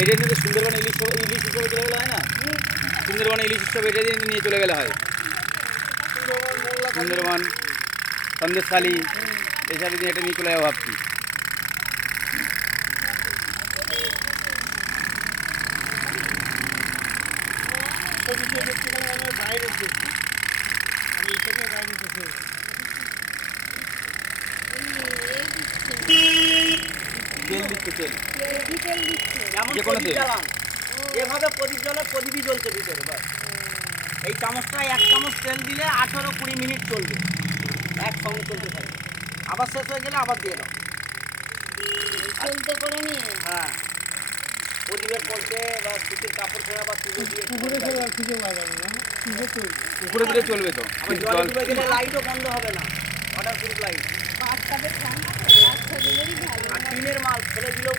এটা নিয়ে সুন্দরবন ইলিশ ইলিশ হিসেবে চলে গেলে হয় না? সুন্দরবনে ইলিশ হিসেবে এটা নিয়ে চলে গেলে হয়। সুন্দরবন সন্দেশখালি এসব দিয়ে এটা নিয়ে চলে যাবো ভাবছি। তেল দিচ্ছে তেল, যে কোনো তেল। এভাবে প্রদীপ জ্বলে, প্রদীপই জ্বলছে ভিতরে। বাস এই চামচটায় 1 চামচ তেল দিলে 18-20 মিনিট চলবে, একসঙ্গে চলতে থাকবে। আবার শেষ হয়ে গেলে আবার দিয়ে দাও। চলতে করে নিয়ে হ্যাঁ, প্রদীপের পড়তে বা সুতির কাপড় ছেঁড়া বা তুলো দিয়ে পুকুরে ফেলে আর খিদে লাগাবে না, পুকুরে চলবে। পুকুরে দিলে চলবে তো, আবার জলে ডুবে গেলে লাইটও বন্ধ হবে না, ওয়াটারপ্রুফ লাইট। বাচ্চাদের ঠান্ডা বাচ্চা দিলেরই ভালো। আর টিনের মাল ফেলে দিলেও